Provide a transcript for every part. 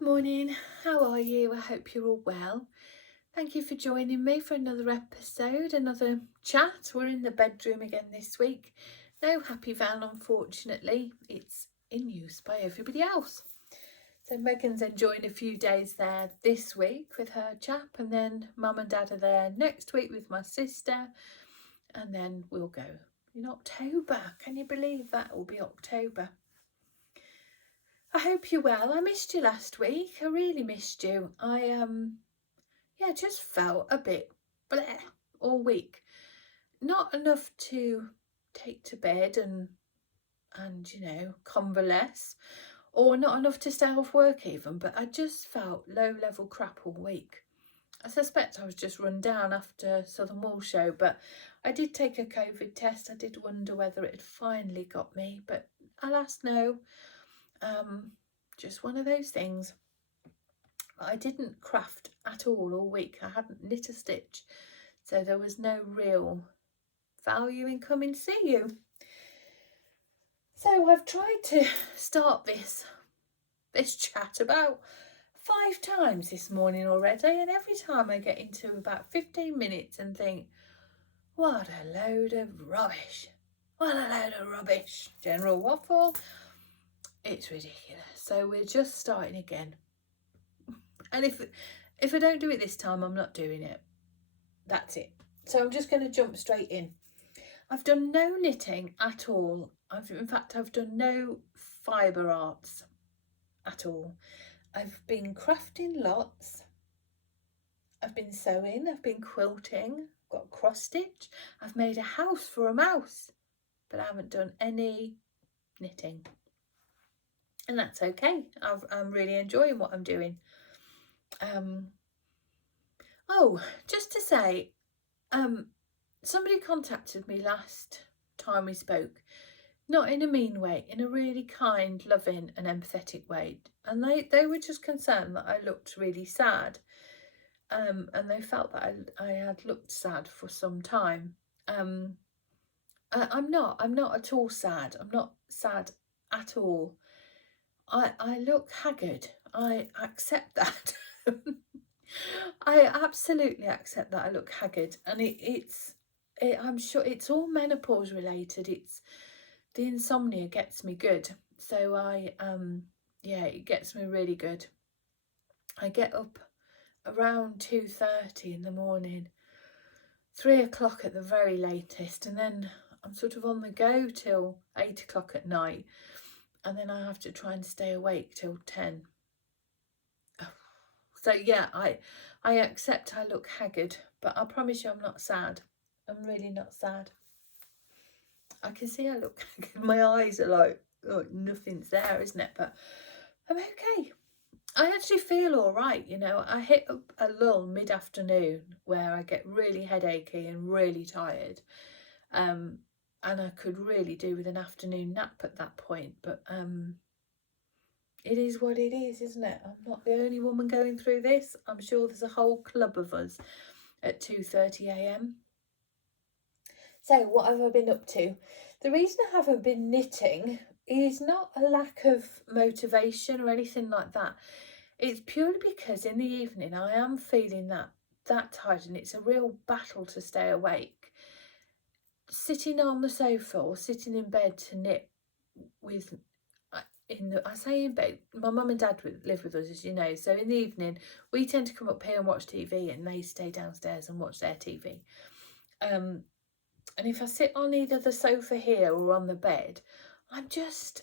Good morning, how are you? I hope you're all well. Thank you for joining me for another episode, another chat. We're in the bedroom again this week. No happy van, unfortunately. It's in use by everybody else. So Megan's enjoying a few days there this week with her chap, and then Mum and Dad are there next week with my sister, and then we'll go in October. Can you believe that will be October? I hope you're well. I missed you last week. I really missed you. I just felt a bit bleh all week. Not enough to take to bed and convalesce, or not enough to stay off work even, but I just felt low level crap all week. I suspect I was just run down after Southern Wool Show, but I did take a COVID test. I did wonder whether it had finally got me, but alas no. Just one of those things. I didn't craft at all week. I hadn't knit a stitch, so there was no real value in coming to see you. So I've tried to start this chat about 5 times this morning already, and every time I get into about 15 minutes and think, what a load of rubbish. What a load of rubbish. General waffle. It's ridiculous. So we're just starting again. And if I don't do it this time, I'm not doing it. That's it. So I'm just going to jump straight in. I've done no knitting at all. In fact, I've done no fibre arts at all. I've been crafting lots. I've been sewing. I've been quilting. Got cross stitch. I've made a house for a mouse, but I haven't done any knitting. And that's okay. I'm really enjoying what I'm doing. Just to say, somebody contacted me last time we spoke, not in a mean way, in a really kind, loving and empathetic way, and they were just concerned that I looked really sad, and they felt that I had looked sad for some time. I'm not at all sad. I'm not sad at all. I look haggard. I accept that. I absolutely accept that I look haggard, and I'm sure it's all menopause related. It's the insomnia gets me good, so it gets me really good. I get up around 2:30 in the morning, 3 o'clock at the very latest, and then I'm sort of on the go till 8 o'clock at night, and then I have to try and stay awake till 10. So yeah, I accept I look haggard, but I promise you I'm not sad. I'm really not sad. I can see I look haggard. My eyes are like nothing's there, isn't it? But I'm okay. I actually feel all right, you know. I hit a lull mid-afternoon where I get really headachy and really tired. And I could really do with an afternoon nap at that point, but it is what it is, isn't it? I'm not the only woman going through this. I'm sure there's a whole club of us at 2:30 a.m. So what have I been up to? The reason I haven't been knitting is not a lack of motivation or anything like that. It's purely because in the evening I am feeling that tired, and it's a real battle to stay awake. Sitting on the sofa or sitting in bed to knit with I say in bed, my mum and dad live with us, as you know, so in the evening we tend to come up here and watch TV, and they stay downstairs and watch their TV. And if I sit on either the sofa here or on the bed, I'm just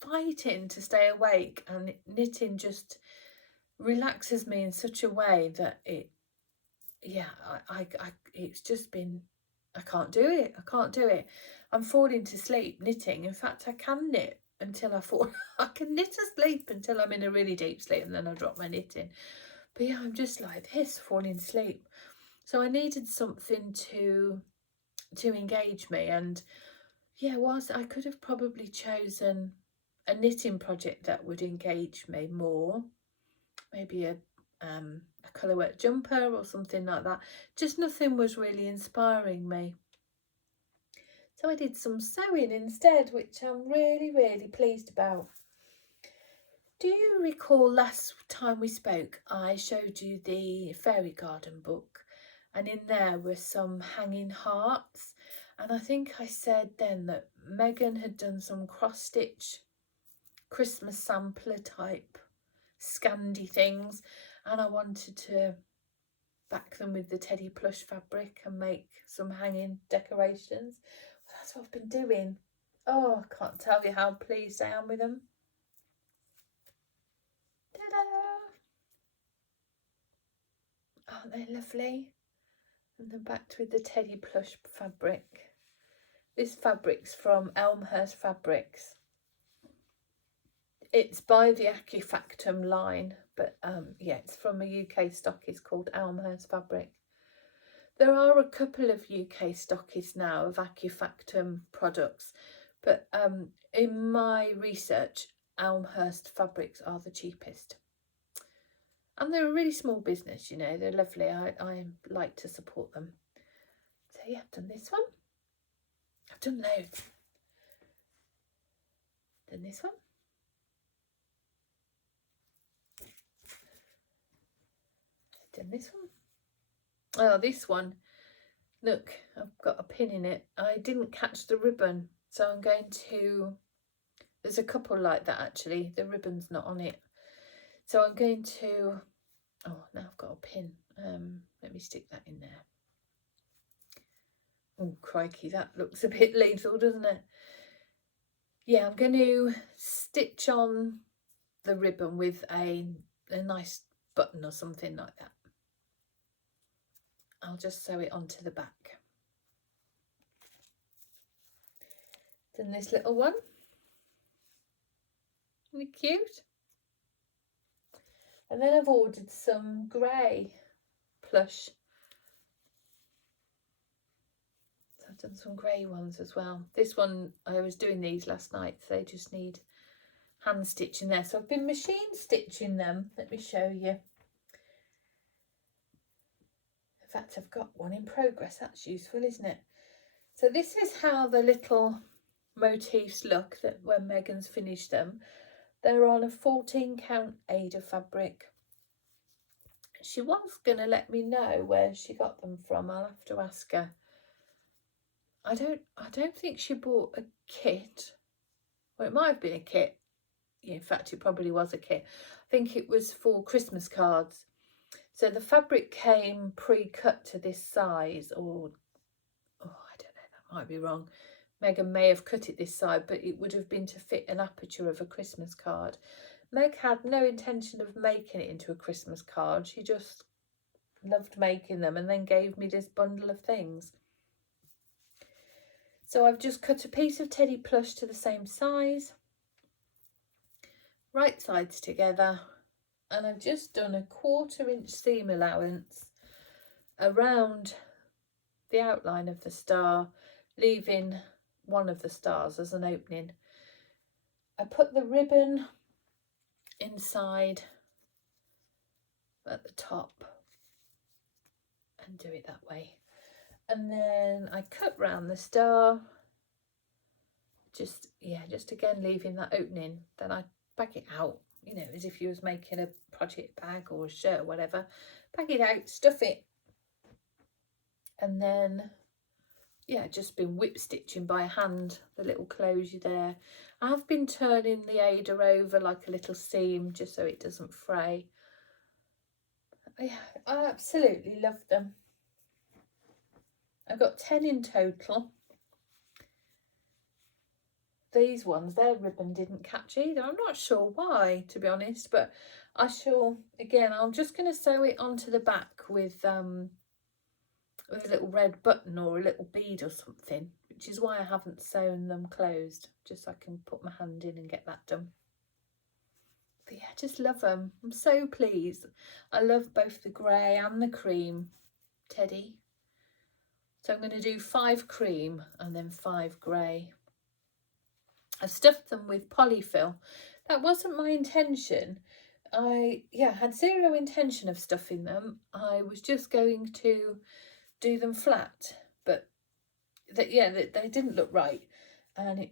fighting to stay awake, and knitting just relaxes me in such a way that it's just been, I can't do it. I'm falling to sleep knitting. In fact, I can knit until I fall. I can knit asleep until I'm in a really deep sleep, and then I drop my knitting. But yeah, I'm just like this, falling asleep. So I needed something to engage me, and yeah, whilst I could have probably chosen a knitting project that would engage me more, maybe a colourwork jumper or something like that, just nothing was really inspiring me. So I did some sewing instead, which I'm really, really pleased about. Do you recall last time we spoke, I showed you the fairy garden book, and in there were some hanging hearts, and I think I said then that Megan had done some cross stitch Christmas sampler type scandy things, and I wanted to back them with the teddy plush fabric and make some hanging decorations. Well, that's what I've been doing. Oh, I can't tell you how pleased I am with them. Aren't they lovely? And then backed with the teddy plush fabric. This fabric's from Elmhurst Fabrics. It's by the Accufactum line, but yeah, it's from a UK stockist called Elmhurst Fabric. There are a couple of UK stockists now of Accufactum products, but in my research, Elmhurst Fabrics are the cheapest. And they're a really small business, you know, they're lovely. I like to support them. So yeah, I've done this one. I've done loads. Done this one. Done this one. Oh, this one. Look, I've got a pin in it. I didn't catch the ribbon, so I'm going to... There's a couple like that actually. The ribbon's not on it. So I'm going to... Oh, now I've got a pin. Let me stick that in there. Oh, crikey, that looks a bit lethal, doesn't it? Yeah, I'm going to stitch on the ribbon with a nice button or something like that. I'll just sew it onto the back. Then this little one. Isn't it cute? And then I've ordered some grey plush. So I've done some grey ones as well. This one, I was doing these last night, so they just need hand stitching there. So I've been machine stitching them. Let me show you. In fact, I've got one in progress. That's useful, isn't it? So this is how the little motifs look that when Megan's finished them. They're on a 14 count Ada fabric. She was going to let me know where she got them from. I'll have to ask her. I don't think she bought a kit. Well, it might have been a kit. Yeah, in fact, it probably was a kit. I think it was for Christmas cards. So the fabric came pre-cut to this size, or I don't know, that might be wrong. Megan may have cut it this side, but it would have been to fit an aperture of a Christmas card. Meg had no intention of making it into a Christmas card. She just loved making them and then gave me this bundle of things. So I've just cut a piece of teddy plush to the same size, right sides together, and I've just done a 1/4 inch seam allowance around the outline of the star, leaving one of the stars as an opening. I put the ribbon inside at the top and do it that way, and then I cut round the star, just again leaving that opening. Then I back it out, you know, as if you was making a project bag or a shirt or whatever. Back it out, stuff it, and then yeah, just been whip stitching by hand the little closure there. I've been turning the Ada over like a little seam just so it doesn't fray. Yeah, I absolutely love them. I've got 10 in total. These ones, their ribbon didn't catch either. I'm not sure why, to be honest, but I shall, again, I'm just going to sew it onto the back with a little red button or a little bead or something, which is why I haven't sewn them closed, just so I can put my hand in and get that done. But yeah, I just love them. I'm so pleased. I love both the grey and the cream teddy. So I'm going to do 5 cream and then 5 grey. I've stuffed them with polyfill. That wasn't my intention. I had zero intention of stuffing them. I was just going to do them flat, but they didn't look right, and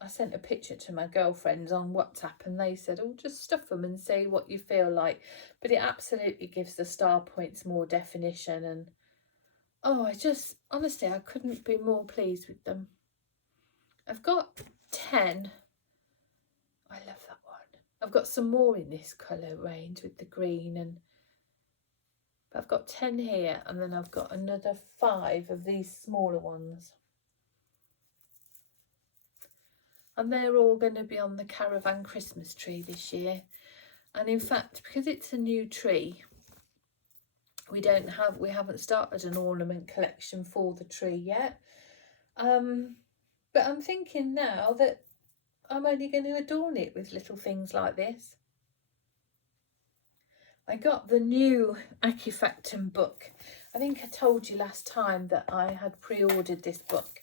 I sent a picture to my girlfriends on WhatsApp and they said, oh, just stuff them and see what you feel like. But it absolutely gives the star points more definition. And oh, honestly, I couldn't be more pleased with them. I've got 10. I love that one. I've got some more in this colour range with the green, but I've got 10 here, and then I've got another 5 of these smaller ones. And they're all going to be on the caravan Christmas tree this year. And in fact, because it's a new tree, we haven't started an ornament collection for the tree yet. But I'm thinking now that I'm only going to adorn it with little things like this. I got the new Acufactum book. I think I told you last time that I had pre-ordered this book,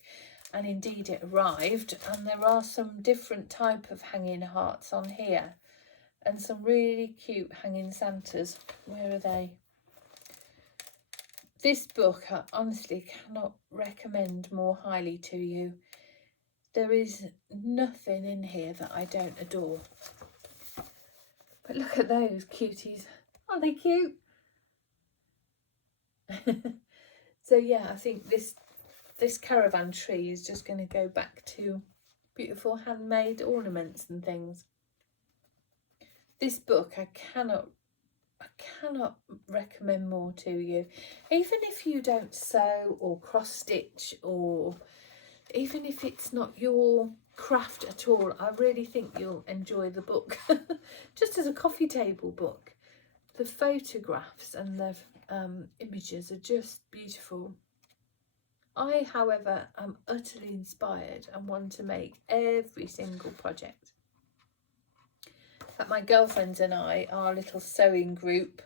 and indeed it arrived, and there are some different type of hanging hearts on here and some really cute hanging Santas. Where are they? This book I honestly cannot recommend more highly to you. There is nothing in here that I don't adore. But look at those cuties. Aren't they cute? So yeah, I think this caravan tree is just going to go back to beautiful handmade ornaments and things. This book I cannot recommend more to you. Even if you don't sew or cross stitch, or even if it's not your craft at all, I really think you'll enjoy the book. Just as a coffee table book. The photographs and the images are just beautiful. I, however, am utterly inspired and want to make every single project. But my girlfriends and I, our little sewing group,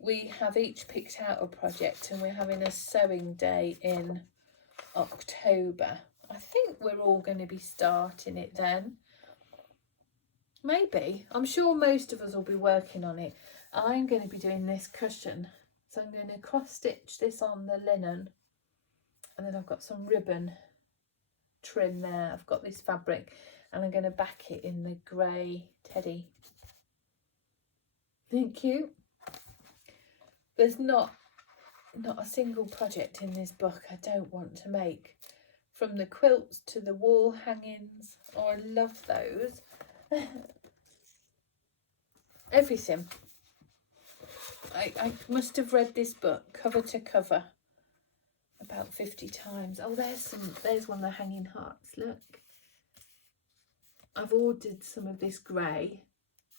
we have each picked out a project, and we're having a sewing day in October. I think we're all going to be starting it then. Maybe. I'm sure most of us will be working on it. I'm going to be doing this cushion. So I'm going to cross stitch this on the linen. And then I've got some ribbon trim there. I've got this fabric, and I'm going to back it in the grey teddy. Isn't it cute? There's not a single project in this book I don't want to make. From the quilts to the wall hangings. Oh, I love those. Everything. I must have read this book cover to cover about 50 times. Oh, there's one of the hanging hearts. Look, I've ordered some of this grey,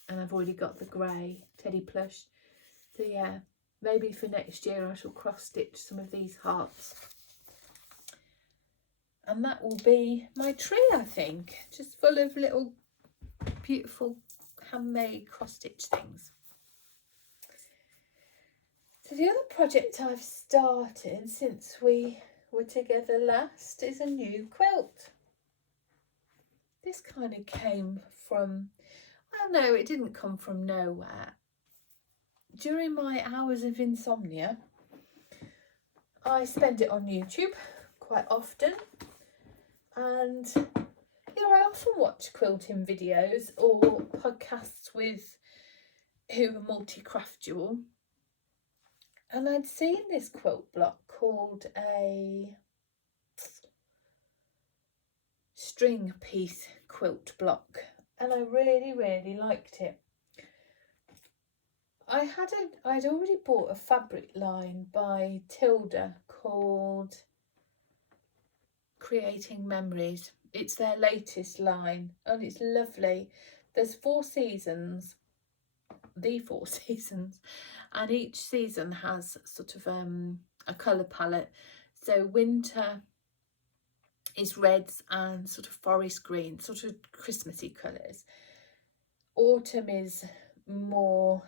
and I've already got the grey teddy plush. So yeah, maybe for next year I shall cross stitch some of these hearts, and that will be my tree, I think, just full of little beautiful handmade cross stitch things. So the other project I've started since we were together last is a new quilt. This kind of came from, well, no, it didn't come from nowhere. During my hours of insomnia, I spend it on YouTube quite often, and I often watch quilting videos or podcasts with who are multi-craftual. And I'd seen this quilt block called a string piece quilt block, and I really, really liked it. I'd already bought a fabric line by Tilda called Creating Memories. It's their latest line, and it's lovely. There's 4 seasons, and each season has sort of a colour palette. So winter is reds and sort of forest green, sort of Christmassy colours. Autumn is more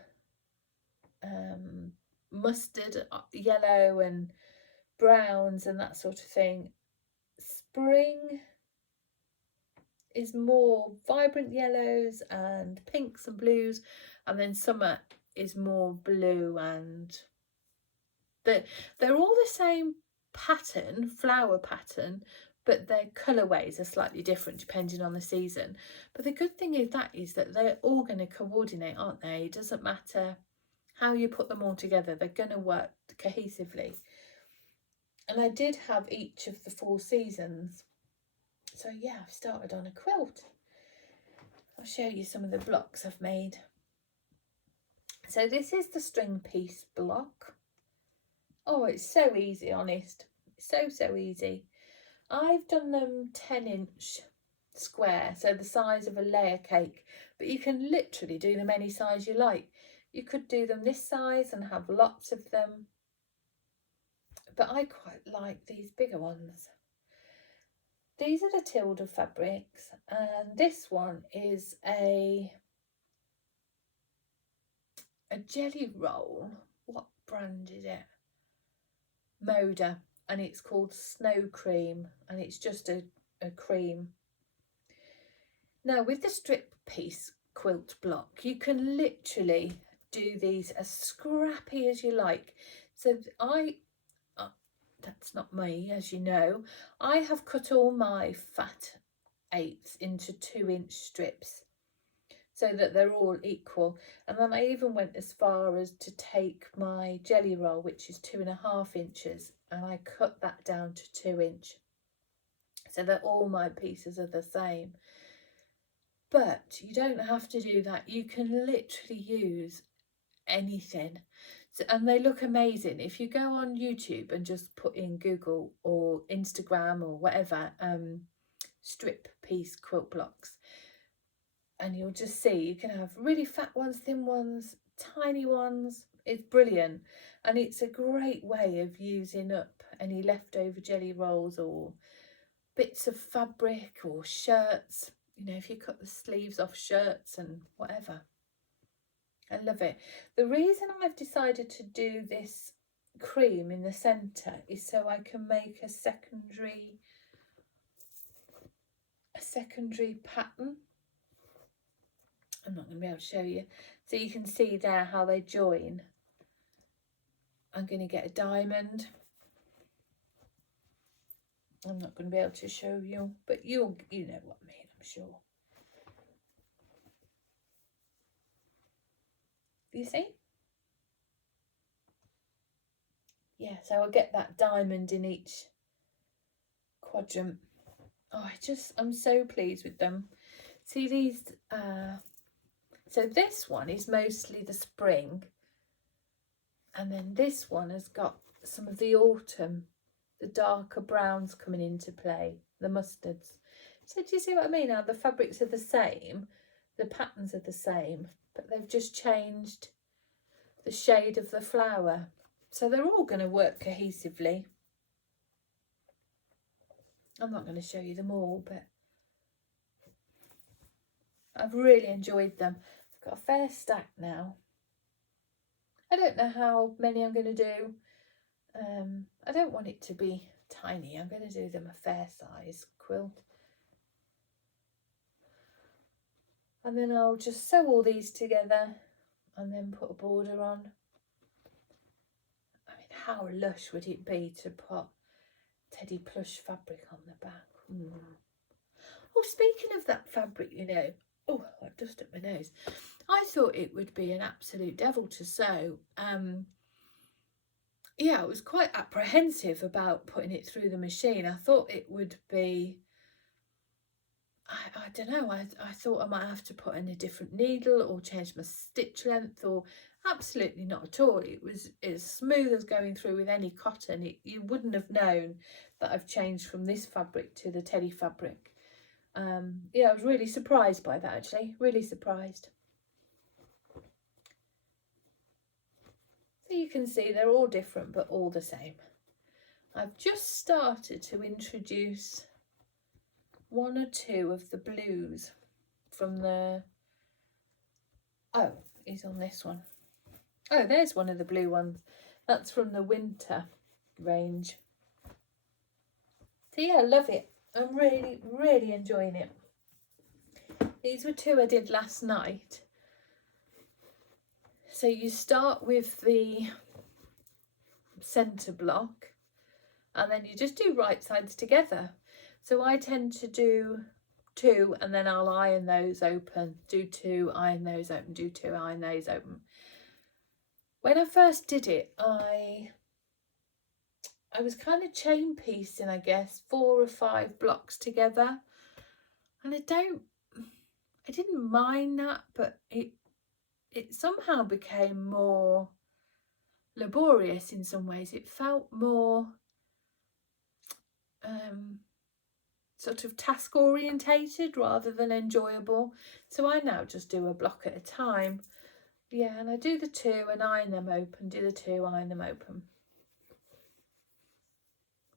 mustard yellow and browns and that sort of thing. Spring is more vibrant yellows and pinks and blues, and then summer is more blue, and they're all the same pattern, flower pattern, but their colourways are slightly different depending on the season. But the good thing is that they're all going to coordinate, aren't they? It doesn't matter how you put them all together, they're going to work cohesively. And I did have each of the 4 seasons. So yeah, I've started on a quilt. I'll show you some of the blocks I've made. So this is the string piece block. Oh, it's so easy, honest. So easy. I've done them 10-inch square, so the size of a layer cake, but you can literally do them any size you like. You could do them this size and have lots of them, but I quite like these bigger ones. These are the Tilda fabrics, and this one is a jelly roll. What brand is it? Moda, and it's called Snow Cream, and it's just a cream. Now with the strip piece quilt block, you can literally do these as scrappy as you like. So that's not me, as you know. I have cut all my fat 8s into 2-inch strips so that they're all equal. And then I even went as far as to take my jelly roll, which is 2.5 inches, and I cut that down to 2-inch so that all my pieces are the same. But you don't have to do that. You can literally use anything. So, and they look amazing. If you go on YouTube and just put in Google or Instagram or whatever, strip piece quilt blocks, and you'll just see you can have really fat ones, thin ones, tiny ones. It's brilliant, and it's a great way of using up any leftover jelly rolls or bits of fabric or shirts. You know, if you cut the sleeves off shirts and whatever. I love it. The reason I've decided to do this cream in the centre is so I can make a secondary pattern. I'm not going to be able to show you. So you can see there how they join. I'm going to get a diamond. I'm not going to be able to show you, but you know what I mean, I'm sure. You see? Yeah, so I'll get that diamond in each quadrant. Oh, I'm so pleased with them. See these, so this one is mostly the spring, and then this one has got some of the autumn, the darker browns coming into play, the mustards. So do you see what I mean? Now the fabrics are the same, the patterns are the same, but they've just changed the shade of the flower. So they're all going to work cohesively. I'm not going to show you them all, but I've really enjoyed them. I've got a fair stack now. I don't know how many I'm going to do. I don't want it to be tiny. I'm going to do them a fair size quilt. And then I'll just sew all these together and then put a border on. I mean, how lush would it be to put teddy plush fabric on the back? Oh, speaking of that fabric, you know, oh, I've dusted my nose. I thought it would be an absolute devil to sew. Yeah, I was quite apprehensive about putting it through the machine. I thought it would be, I don't know, I thought I might have to put in a different needle or change my stitch length, or absolutely not at all. It was as smooth as going through with any cotton. You wouldn't have known that I've changed from this fabric to the teddy fabric. Yeah, I was really surprised by that, actually, really surprised. So you can see they're all different but all the same. I've just started to introduce 1 or 2 of the blues from the, oh, he's on this one. Oh, there's one of the blue ones. That's from the winter range. So yeah, I love it. I'm really enjoying it. These were 2 I did last night. So you start with the centre block and then you just do right sides together. So I tend to do 2 and then I'll iron those open, do 2, iron those open, do 2, iron those open. When I first did it, I was kind of chain piecing, I guess, 4 or 5 blocks together, and I didn't mind that, but it somehow became more laborious in some ways. It felt more sort of task orientated rather than enjoyable. So I now just do a block at a time. Yeah, and I do the 2 and iron them open, do the 2, iron them open.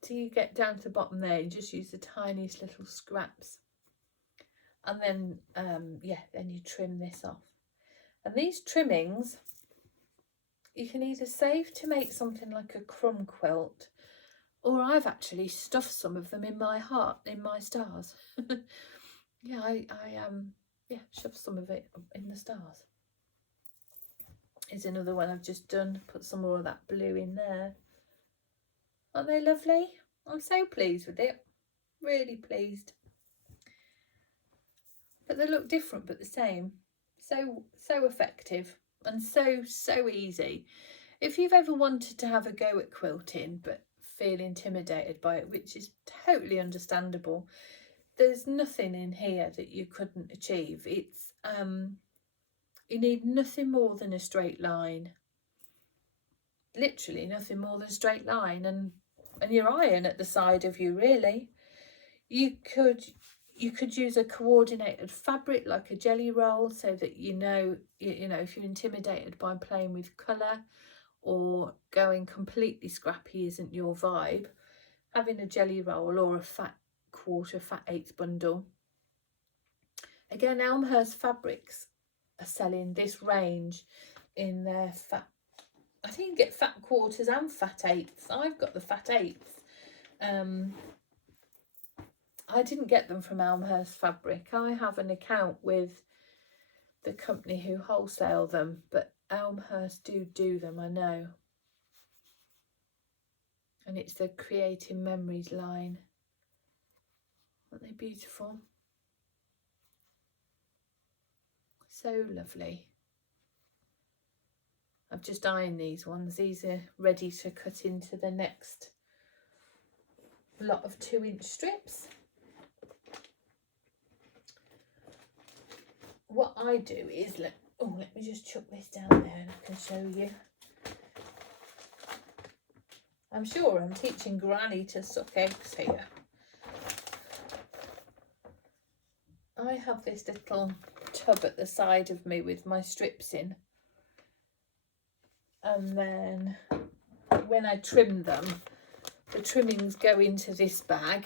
So you get down to the bottom there, you just use the tiniest little scraps. And then, yeah, then you trim this off. And these trimmings, you can either save to make something like a crumb quilt, or I've actually stuffed some of them in my heart, in my stars. Yeah, I shoved some of it in the stars. Here's another one I've just done, put some more of that blue in there. Aren't they lovely? I'm so pleased with it, really pleased. But they look different but the same. So effective and so easy. If you've ever wanted to have a go at quilting but feel intimidated by it, which is totally understandable, there's nothing in here that you couldn't achieve. It's you need nothing more than a straight line, literally nothing more than a straight line, and your iron at the side of you. Really, you could use a coordinated fabric like a jelly roll, so that you know if you're intimidated by playing with colour or going completely scrappy isn't your vibe, having a jelly roll or a fat quarter, fat eighth bundle. Again, Elmhurst Fabrics are selling this range in their fat, I think you get fat quarters and fat eighths. I've got the fat eighths. I didn't get them from Elmhurst Fabric. I have an account with the company who wholesale them, but Elmhurst do them, I know. And it's the Creating Memories line. Aren't they beautiful? So lovely. I've just ironed these ones. These are ready to cut into the next lot of 2-inch strips. What I do is, let me just chuck this down there and I can show you. I'm sure I'm teaching Granny to suck eggs here. I have this little tub at the side of me with my strips in, and then when I trim them, the trimmings go into this bag,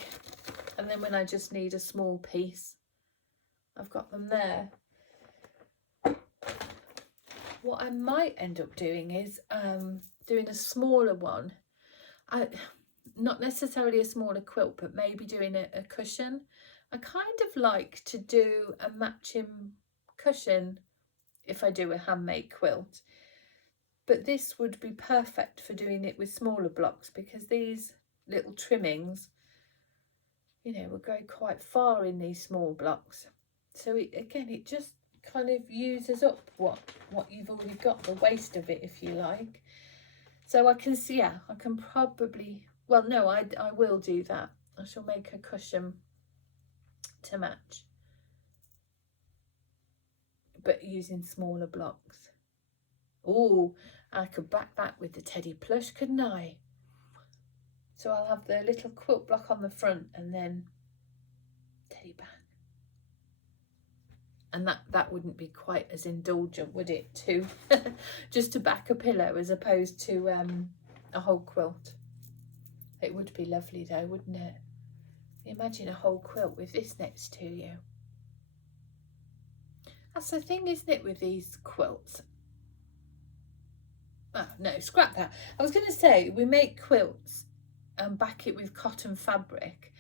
and then when I just need a small piece, I've got them there. What I might end up doing is doing a smaller one. Not necessarily a smaller quilt, but maybe doing a cushion. I kind of like to do a matching cushion if I do a handmade quilt, but this would be perfect for doing it with smaller blocks, because these little trimmings, will go quite far in these small blocks. So it just kind of uses up what you've already got, the waste of it, if you like. So I can see, I can probably, well, no, I will do that. I shall make a cushion to match, but using smaller blocks. Oh, I could back that with the teddy plush, couldn't I? So I'll have the little quilt block on the front and then teddy back. And that wouldn't be quite as indulgent, would it, to just to back a pillow as opposed to a whole quilt. It would be lovely though, wouldn't it? Imagine a whole quilt with this next to you. That's the thing, isn't it, with these quilts? Oh, no, scrap that. I was going to say, we make quilts and back it with cotton fabric,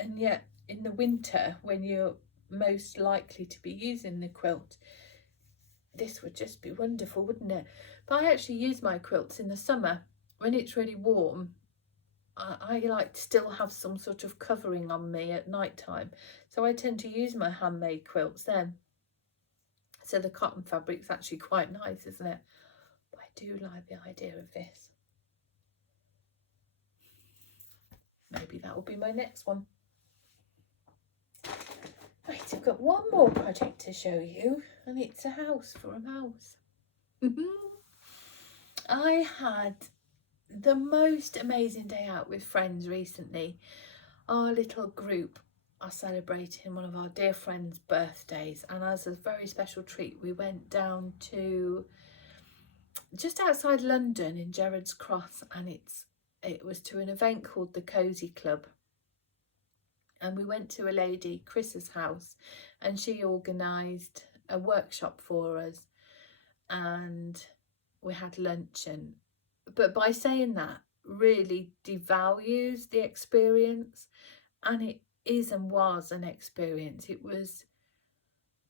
and yet in the winter, when you're most likely to be using the quilt, this would just be wonderful, wouldn't it? But I actually use my quilts in the summer when it's really warm. I like to still have some sort of covering on me at night time, so I tend to use my handmade quilts then. So the cotton fabric's actually quite nice, isn't it? But I do like the idea of this. Maybe that will be my next one. Right, I've got one more project to show you, and it's a house for a mouse. I had the most amazing day out with friends recently. Our little group are celebrating one of our dear friends' birthdays, and as a very special treat we went down to just outside London in Gerrards Cross, and it was to an event called the Cozy Club. And we went to a lady, Chris's house, and she organised a workshop for us, and we had lunch. And but by saying that, really devalues the experience, and it is and was an experience. It was,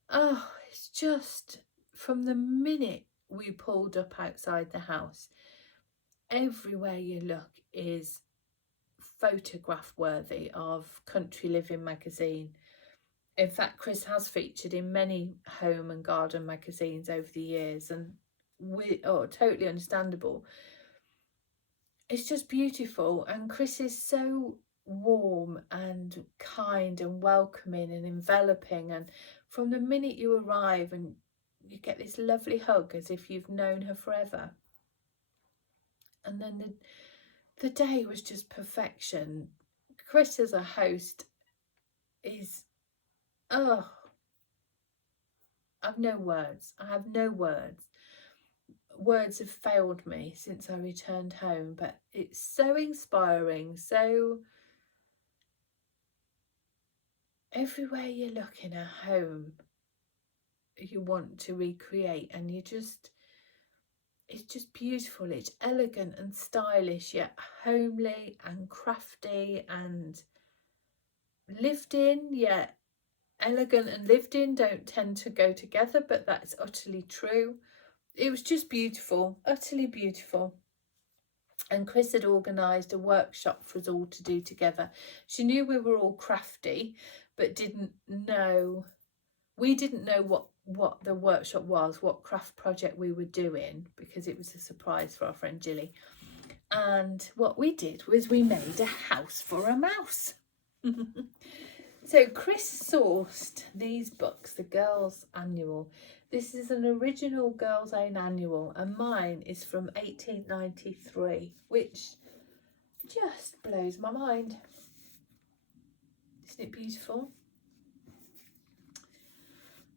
oh, it's just from the minute we pulled up outside the house, everywhere you look is photograph worthy of Country Living magazine. In fact, Chris has featured in many home and garden magazines over the years, and totally understandable. It's just beautiful, and Chris is so warm and kind and welcoming and enveloping, and from the minute you arrive and you get this lovely hug as if you've known her forever. And then the day was just perfection. Chris as a host is, oh, I've no words. I have no words. Words have failed me since I returned home, but it's so inspiring. So everywhere you look in a home, you want to recreate, and it's just beautiful. It's elegant and stylish, yet homely and crafty and lived in, yet elegant and lived in don't tend to go together, but that's utterly true. It was just beautiful, utterly beautiful. And Chris had organised a workshop for us all to do together. She knew we were all crafty, but we didn't know what the workshop was, what craft project we were doing, because it was a surprise for our friend Jilly. And what we did was we made a house for a mouse. So Chris sourced these books, the Girls' Annual. This is an original Girls' Own Annual, and mine is from 1893, which just blows my mind. Isn't it beautiful?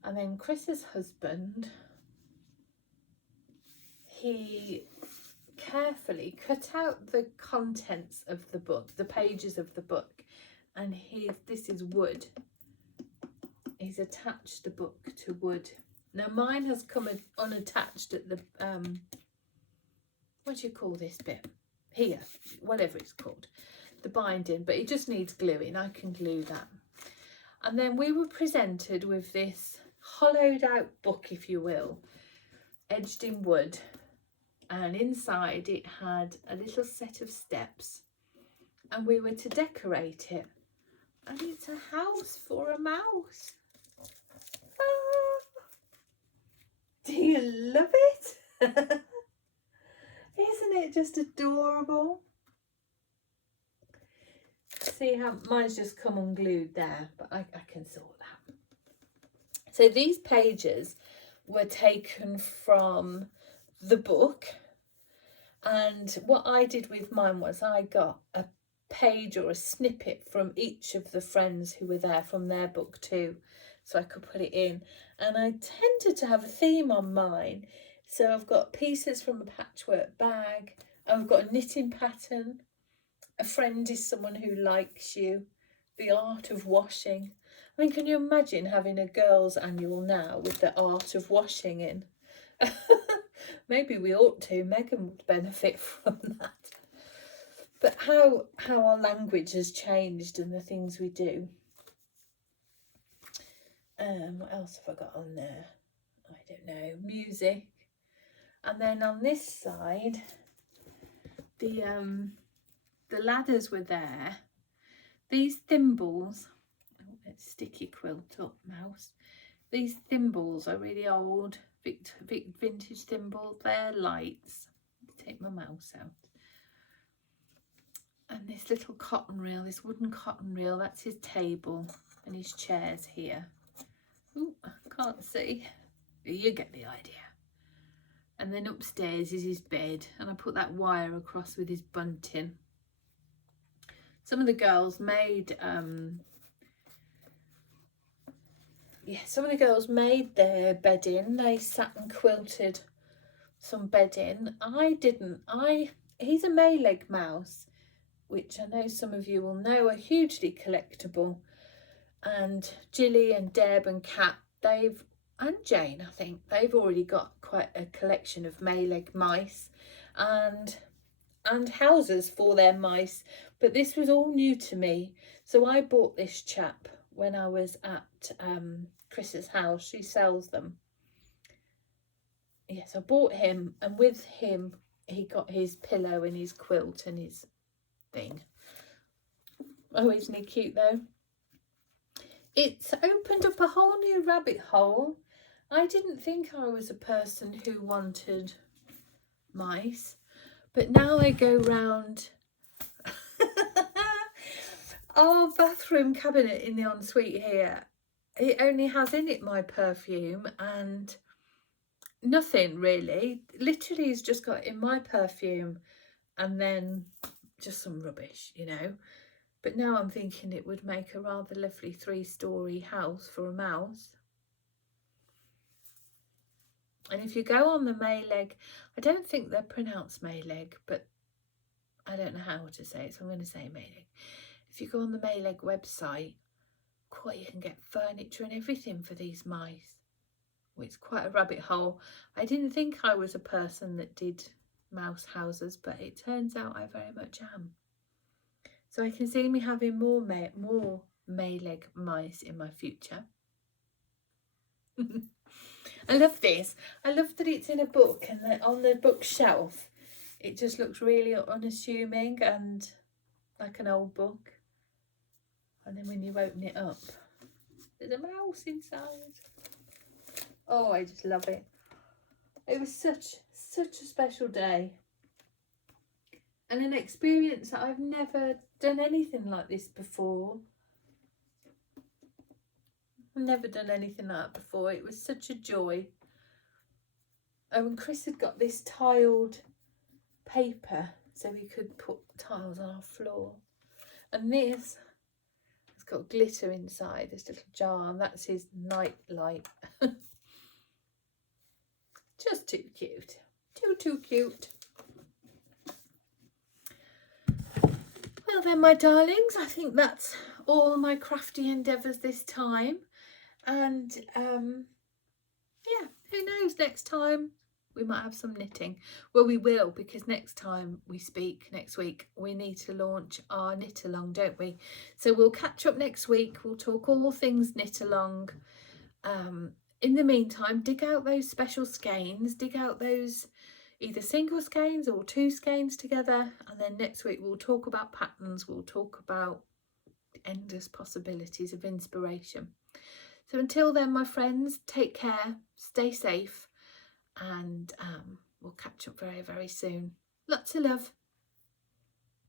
And then Chris's husband, he carefully cut out the contents of the book, the pages of the book, and this is wood. He's attached the book to wood. Now mine has come unattached at the what do you call this bit here, whatever it's called, the binding, but it just needs gluing. I can glue that. And then we were presented with this hollowed out book, if you will, edged in wood, and inside it had a little set of steps, and we were to decorate it, and it's a house for a mouse. Ah, do you love it? Isn't it just adorable? See how mine's just come unglued there, but I can sort that. So these pages were taken from the book, and what I did with mine was I got a page or a snippet from each of the friends who were there from their book too, so I could put it in. And I tended to have a theme on mine, so I've got pieces from a patchwork bag, I've got a knitting pattern, a friend is someone who likes you, the art of washing. I mean, can you imagine having a girls' annual now with the art of washing in? Maybe we ought to. Megan would benefit from that. But how our language has changed and the things we do. What else have I got on there? I don't know. Music. And then on this side, the the ladders were there. These thimbles, oh, let's sticky quilt up, mouse. These thimbles are really old, vintage thimbles. They're lights. Take my mouse out. And this little cotton reel, this wooden cotton reel, that's his table and his chairs here. Ooh, I can't see. You get the idea. And then upstairs is his bed, and I put that wire across with his bunting. Some of the girls made some of the girls made their bedding. They sat and quilted some bedding. I didn't. He's a Mayleg mouse, which I know some of you will know are hugely collectible. And Jilly and Deb and Kat, and Jane, I think, they've already got quite a collection of Mayleg mice and houses for their mice. But this was all new to me. So I bought this chap when I was at Chris's house. She sells them. Yes, I bought him, and with him he got his pillow and his quilt and his thing. Oh, isn't he cute though? It's opened up a whole new rabbit hole. I didn't think I was a person who wanted mice, but now I go round our bathroom cabinet in the ensuite here. It only has in it my perfume and nothing really. Literally has just got in my perfume and then just some rubbish, you know. But now I'm thinking it would make a rather lovely 3-story house for a mouse. And if you go on the Mayleg, I don't think they're pronounced Mayleg, but I don't know how to say it, so I'm going to say Mayleg. If you go on the Mayleg website, you can get furniture and everything for these mice. Well, it's quite a rabbit hole. I didn't think I was a person that did mouse houses, but it turns out I very much am. So I can see me having more Mayleg mice in my future. I love this. I love that it's in a book and that on the bookshelf it just looks really unassuming and like an old book. And then when you open it up, there's a mouse inside. Oh, I just love it. It was such a special day. And an experience that I've never done anything like this before. I've never done anything like that before. It was such a joy. Oh, and Chris had got this tiled paper so we could put tiles on our floor. And this has got glitter inside, this little jar, and that's his night light. Just too cute. Too cute. Well then, my darlings, I think that's all my crafty endeavours this time. And yeah, who knows, next time we might have some knitting. Well, we will, because next time we speak, next week, we need to launch our knit along, don't we? So we'll catch up next week. We'll talk all things knit along. In the meantime, dig out those special skeins, dig out those either single skeins or 2 skeins together, and then next week we'll talk about patterns, we'll talk about endless possibilities of inspiration. So until then, my friends, take care, stay safe, and we'll catch up very, very soon. Lots of love.